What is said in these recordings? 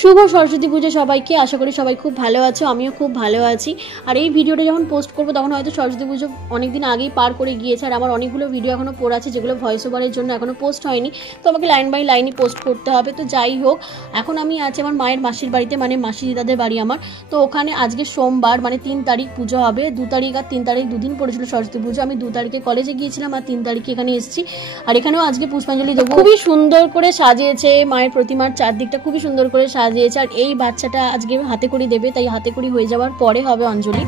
শুভ সরস্বতী পুজো সবাইকে। আশা করি সবাই খুব ভালো আছো, আমিও খুব ভালো আছি। আর এই ভিডিওটা যখন পোস্ট করবো তখন হয়তো সরস্বতী পুজো অনেকদিন আগেই পার করে গিয়েছে, আর আমার অনেকগুলো ভিডিও এখনো পড়ে আছে যেগুলো ভয়েস ওভারের জন্য এখনো পোস্ট হয়নি, তো আমাকে লাইন বাই লাইনই পোস্ট করতে হবে। তো যাই হোক, এখন আমি আছি আমার মায়ের মাসির বাড়িতে, মানে মাসি দিদাদের বাড়ি আমার। তো ওখানে আজকে সোমবার মানে 3 তারিখ পুজো হবে। 2 তারিখ আর 3 তারিখ দুদিন পড়েছিল সরস্বতী পুজো। আমি 2 তারিখে কলেজে গিয়েছিলাম আর 3 তারিখে এখানে এসেছি। আর এখানেও আজকে পুষ্পাঞ্জলি দেবো। খুবই সুন্দর করে সাজিয়েছে মায়ের প্রতিমার চারদিকটা, খুবই সুন্দর করে সাজিয়েছে। আর এই বাচ্চাটা আজকে হাতে করি দেবে, তাই হাতে করি হয়ে যাওয়ার পরে হবে অঞ্জলি।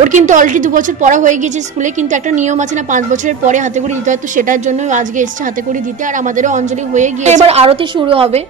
ওর কিন্তু অলরেডি 2 বছর পড়া হয়ে গিয়েছে স্কুলে, কিন্তু একটা নিয়ম আছে না 5 বছরের পরে হাতে করে দিতে হয়, তো সেটার জন্য আজকে এসছে হাতে করে দিতে। আর আমাদেরও অঞ্জলি হয়ে গিয়েছে, এবার আরতি শুরু হবে।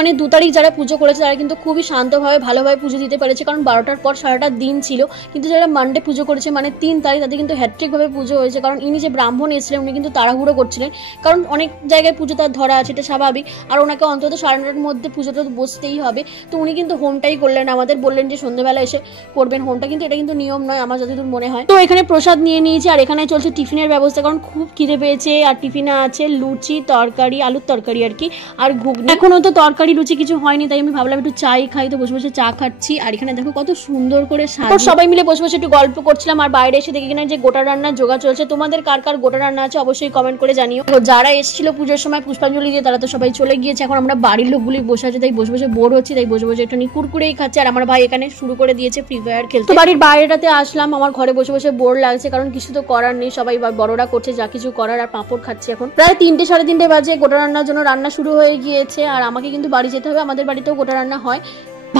মানে 2 তারিখ যারা পুজো করেছে তারা কিন্তু খুবই শান্তভাবে ভালোভাবে পুজো দিতে পেরেছে, কারণ 12টার পর সারাটা দিন ছিল। কিন্তু যারা মানডে পুজো করেছে মানে 3 তারিখ, তাদের কিন্তু হ্যাট্রিক ভাবে পুজো হয়েছে। কারণ ইনি যে ব্রাহ্মণ এসেছিলেন উনি কিন্তু তাড়াহুড়ো করছিলেন, কারণ অনেক জায়গায় পুজো তার ধরা আছে, এটা স্বাভাবিক। আর ওনাকে অন্তত 9:30টার মধ্যে পুজোটা বসতেই হবে। তো উনি কিন্তু হোমটাই করলেন, আমাদের বললেন যে সন্ধ্যেবেলা এসে করবেন হোমটা, কিন্তু এটা কিন্তু নিয়ম নয় আমার যতদূর মনে হয়। তো এখানে প্রসাদ নিয়ে নিয়েছি, আর এখানে চলছে টিফিনের ব্যবস্থা, কারণ খুব খিদে পেয়েছে। আর টিফিনে আছে লুচি, তরকারি, আলুর তরকারি আর কি, আর ঘুগনি। এখনো তো তরকারি লুচি কিছু হয়নি, তাই আমি ভাবলাম একটু চাই খাই, তো বসে বসে চা খাচ্ছি। আর এখানে দেখো কত সুন্দর করে সাজিয়ে সবাই মিলে বসে বসে একটু গল্প করছিলাম। আর বাইরে এসে দেখি কিনা যে গোটা রান্নার জোগাড় চলছে। তোমাদের কার কার গোটা রান্না আছে অবশ্যই কমেন্ট করে জানিও। যারা এসেছিল পুজোর সময় পুষ্পাঞ্জলি দিয়ে তারা তো সবাই চলে গিয়েছে, এখন আমরা বাড়ির লোকগুলি বসে আছে, তাই বসে বসে বোর হচ্ছি, তাই বসে বসে একটু কুরকুরেই খাচ্ছে। আর আমার ভাই এখানে শুরু করে দিয়েছে ফ্রি ফায়ার খেলতে। তো বাড়ির বাইরেটাতে আসলাম, আমার ঘরে বসে বসে বোর লাগছে, কারণ কিছু তো করার নেই, সবাই বড়রা করছে যা কিছু করার। আর পাঁপড় খাচ্ছি এখন। প্রায় 3টে 3:30 বাজে, গোটা রান্নার জন্য রান্না শুরু হয়ে গিয়েছে। আর আমাকে কিন্তু বাড়ি যেতে হবে, আমাদের বাড়িতেও গোটা রান্না হয়।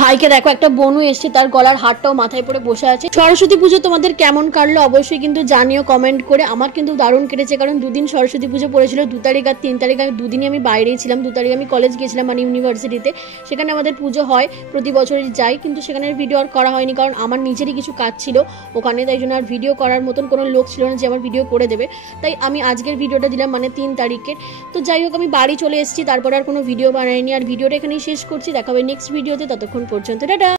ভাইকে দেখো একটা বনু এসছে, তার গলার হারটাও মাথায় পরে বসে আছে। সরস্বতী পুজো তোমাদের কেমন কাটলো অবশ্যই কিন্তু জানিও কমেন্ট করে। আমার কিন্তু দারুণ কেটেছে, কারণ 2 দিন সরস্বতী পুজো পড়েছিল, 2 তারিখ আর 3 তারিখ। আমি 2 দিনই আমি বাইরেই ছিলাম। 2 তারিখ আমি কলেজ গিয়েছিলাম মানে ইউনিভার্সিটিতে, সেখানে আমাদের পুজো হয়, প্রতি বছরই যাই, কিন্তু সেখানে ভিডিও আর করা হয়নি, কারণ আমার নিজেরই কিছু কাজ ছিল ওখানে, তাই জন্য আর ভিডিও করার মতন কোনো লোক ছিল না যে আমার ভিডিও করে দেবে। তাই আমি আজকের ভিডিওটা দিলাম মানে 3 তারিখের। তো যাই হোক, আমি বাড়ি চলে এসেছি, তারপর আর কোনো ভিডিও বানাইনি। আর ভিডিওটা এখানেই শেষ করছি, দেখা হবে নেক্সট ভিডিওতে, ততক্ষণ পর্যন্ত টাটা।